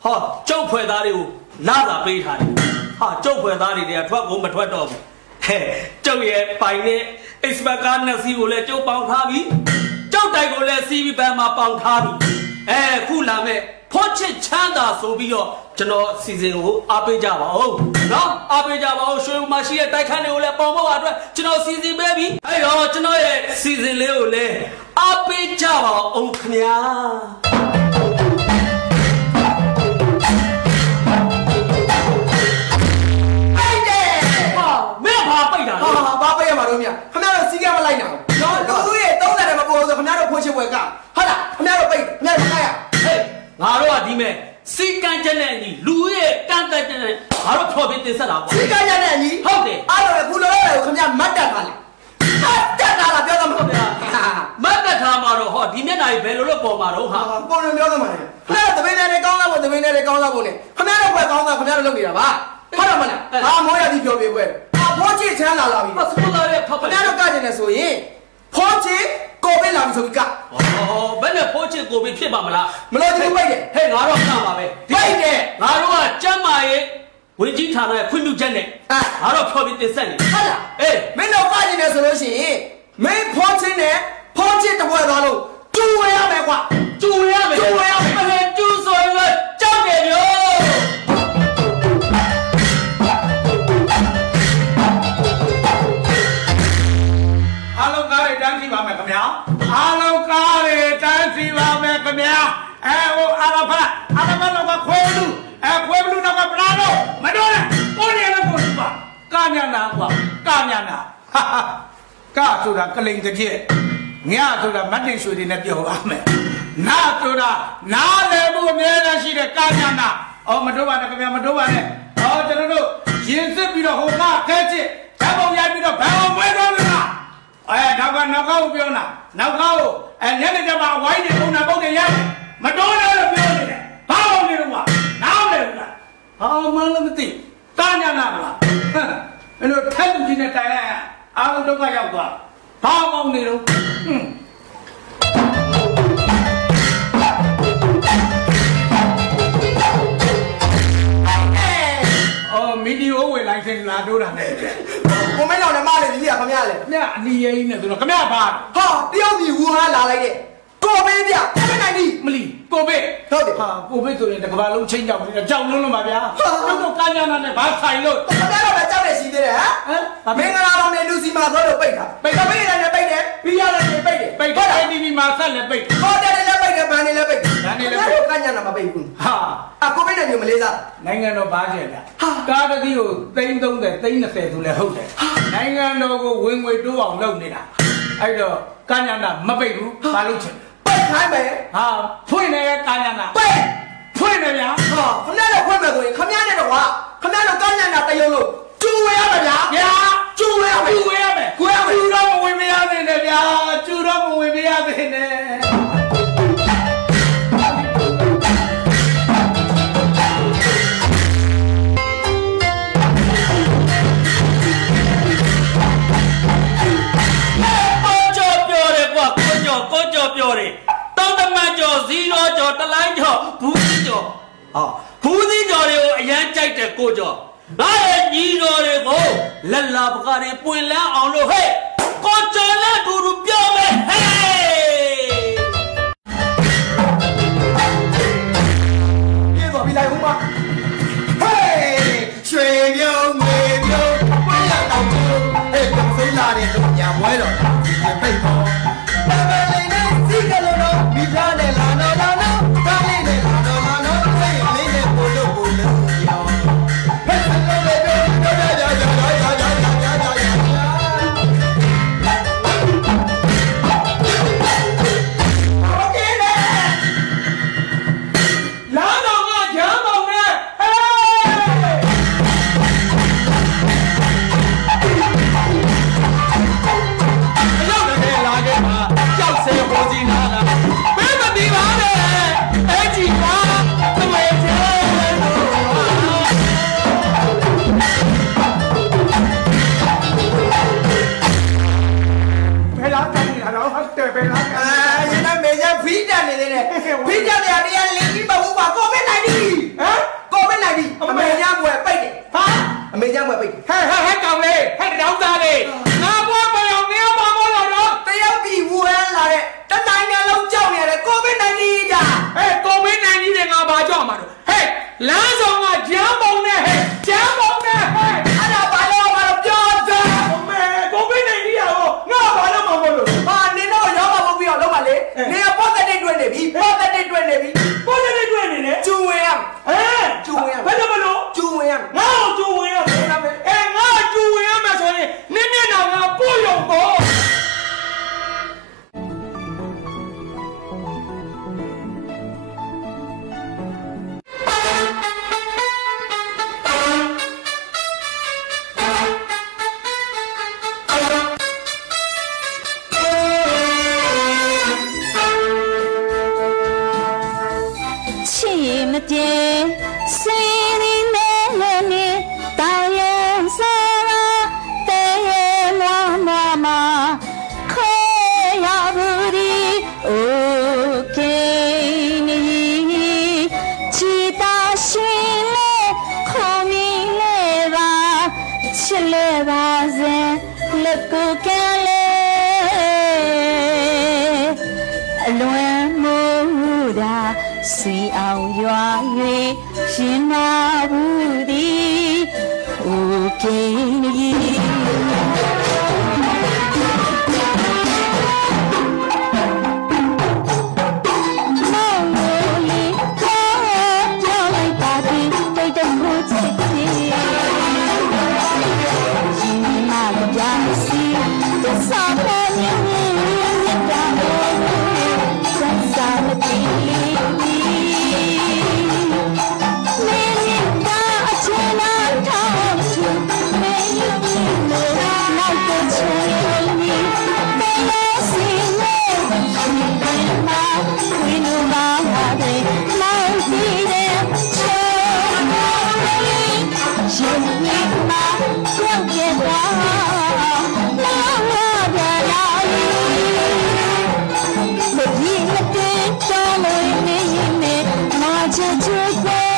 好就快打的不，哪个背他的？哈，就快打的的，脱我没脱到不？嘿，周爷拜呢 ，Xbox 那时候嘞就帮他比，就带过来 CV 班嘛帮他比，哎，苦难咩？破切强大手臂哟，ကျွန်တော်စီစဉ်ကိုအားပေးကြပါဦးနော်အားပေးကြပါဦးရွှေဦးမရှိတဲ့တိုက်ခန်းတွေကိုလည်းပေါင်ဖို့အတွက်ကျွန်တော်စီစဉ်ပေးပြီအဲ့တော့ကျွန်တော်ရဲ့စီစဉ်လေးကိုလည်းအားပေးကြပါဦးခင်ဗျာဘာပေးရမှာလို့မြခင်ဗျားတို့စီးကမလိုက်နိုင်ဘူးနော်လူရဲ့30တယ်မပေါ်ဆိုခင်ဗျားတို့ဖိုးချစ်ပွဲကဟုတ်လားခင်ဗျားတို့ပိတ်ခင်ဗျားတို့မလိုက်ရဟေးငါတို့ကဒီမဲ့စီကန်းချက်နဲ့အညီလူရဲ့တန်းတက်တဲ့ငါတို့ဖြော်ပြီးတင်ဆက်တာပေါ့စီကန်းချက်နဲ့အညီဟုတ်တယ်အဲ့တော့ခုလောလောကိုခင်ဗျားမတ်တက်ပါလားတက်တာလားပြောတော့မဟုတ်ဗျာမတ်တက်ထားမှာတော့ဟောဒီမျက်နှာကြီးဘယ်လိုလုပ်ပေါ်မှာတော့ဟာပေါ်လို့ပြောတော့မှာလေခင်ဗျားတို့တပင်းနဲ့ကောင်းသားဖို့တပင်းနဲ့ကောင်းသားဖို့နဲ့ခင်ဗျားတို့ဘက်ကောင်းသားခင်ဗျားတို့လုပ်နေတာပါဟုတ်တယ်မလားဟာမောရသည်ပြောပြပွဲဖိုးချစ်ချမ်းလာပြီစပူလာရဲ့ဖဖခင်ဗျားတို့ကကျင်နေဆိုရင်ဖိုးချစ်ကိုပေးလာပြီဆိုပြီးကဘယ်နဲ့ဖိုးချစ်ကိုပေးဖြစ်ပါမလားမလို့ဒီပိတ်တယ်ဟဲ့ငါတော့ကပါပဲပိတ်တယ်ငါတို့ကကျမ်းမာရေးဝင်ကြီးဌာနရဲ့ခွင့်ပြုချက်နဲ့ငါတော့ဖြော်ပြီးတင်ဆက်နေဟုတ်လားအေးမင်းတို့ကကျင်နေဆိုလို့ရှိရင်မင်းဖိုးချစ်နဲ့ဖိုးချစ်တပွဲသွားလို့ကျူဝဲရမယ်ကွာကျူဝဲရမယ်မလဲကျူဆိုရင်ကြောက်တယ်မျိုးအားလုံးကားတွေတန်းစီပါမယ်ခင်ဗျာအားလုံးကားတွေတန်းစီပါမယ်ခင်ဗျာဟိုအာရဖတော့ခွဲလူခွဲလူတော့ပလာတော့မတော်နဲ့ပေါ်နေလည်းကိုပါကာညာနာကွာကာညာနာကာဆိုတာကလိန်ကြည့်ညဆိုတာမတ်တင်ရွှေတွေနဲ့ပြောပါမယ်နာဆိုတာနားလည်မှုအများကြီးရှိတဲ့ကာညာနာမတော်ပါနဲ့ခင်ဗျာမတော်ပါနဲ့ကျွန်တော်တို့ရင်စစ်ပြီးတော့ဟိုကခဲချစ်ဓာတ်ပုံရိုက်ပြီးတော့ဘယ်အောင်ပွဲတော့မလားနောက်ကနောက်ကောက်ပြောနာနောက်ကောက်ညနေကျမှအဝိုင်းတွေပုံနာပုတ်တွေရတယ်မတော်နဲ့လို့ပြောနေတယ်ဘာလို့နေတော့နားမလဲဘူးလားမှန်းလည်းမသိတာညာနာမလားမင်းတို့ထက်လူကြီးနဲ့တိုင်လိုက်အားလုံးဒုက္ခရောက်သွားဘာမှမနေတော့မီဒီယိုဝယ်လိုင်းစင်လာတိုးတာနဲ့ကိုမင်းတော်နဲ့မလေးကြီးကခင်ဗျားလေခင်ဗျာအနီးရေးနဲ့ဆိုတော့ခင်ဗျာဘာဟာတယောက်စီဝူဟာလာလိုက်တဲ့ကိုဘေးပြကိုဘေးနိုင်ပြီမလီကိုဘေးဟုတ်တယ်ဟာကိုဘေးဆိုရင်တကဘာလုံးချင်းကြောက်ပြီးတော့ကြောက်လုံးလုံးပါဗျာတို့ကာညာနာနဲ့ဘာဆိုင်လို့ခင်ဗျားတော့ပဲကြောက်တယ် ရှိသေးတယ်ဟမ်မင်္ဂလာဆောင်နေလူစီမှာဆိုလို့ပိတ်တာပိတ်တယ်နဲ့ပိတ်တယ်ပြီးရတယ်နဲ့ပိတ်တယ်ပိတ်တယ် ATV မှာဆက်လည်းပိတ်ဟောတယ်လည်းပိတ်တယ်ဗန်နေလည်းပိတ်တယ်ဗန်နေလည်းပိတ်ကညနာမပိတ်ဘူးဟာကိုဗစ်နဲ့မျိုးမလေးစားနိုင်ငံတော်ဘာကျဲတာကားတစ်စီးကို330 320ဆိုလဲဟုတ်တယ်နိုင်ငံတော်ကိုဝင်ငွေတိုးအောင်လုပ်နေတာအဲ့တော့ကညနာမပိတ်ဘူးဘာလို့ချင်ပိတ်ခိုင်းမယ်ဟာဖွင့်နေတဲ့ကညနာပိတ်ဖွင့်နေဗျာဟာခမရလည်းဖွင့်မယ်ဆိုရင်ခမရနဲ့တော့ဟာခမရတော့ကညနာတရုံလို့ကျူဝဲရမယ်ဗျာကျူဝဲရမယ်ကျူတော့မဝင်မရသေးနဲ့ဗျာကျူတော့မဝင်မရသေးနဲ့ပြောတယ်တောင်းတမန်ကျော်0ကျော်တလိုင်းကျော်ဘူးစီကျော်ဟာဘူးစီကျော်တွေကိုအရန်ကြိုက်တယ်ကိုကျော်ငါရဲ့ညီတော်တွေကိုလက်လာပကားတွေပွင့်လန်းအောင်လို့ဟဲ့ကိုကျော်နဲ့တူတူပြောမယ်ဟဲ့ပြေတော့ပြီးလိုက်ဦးမဟေးရွှေပြုံးငွေပြုံးပွင့်ရတော့ပြုံးဟဲ့ပြုံးဖိလာတဲ့လူညာဝဲတော့ဒီဖိတ်တော့Just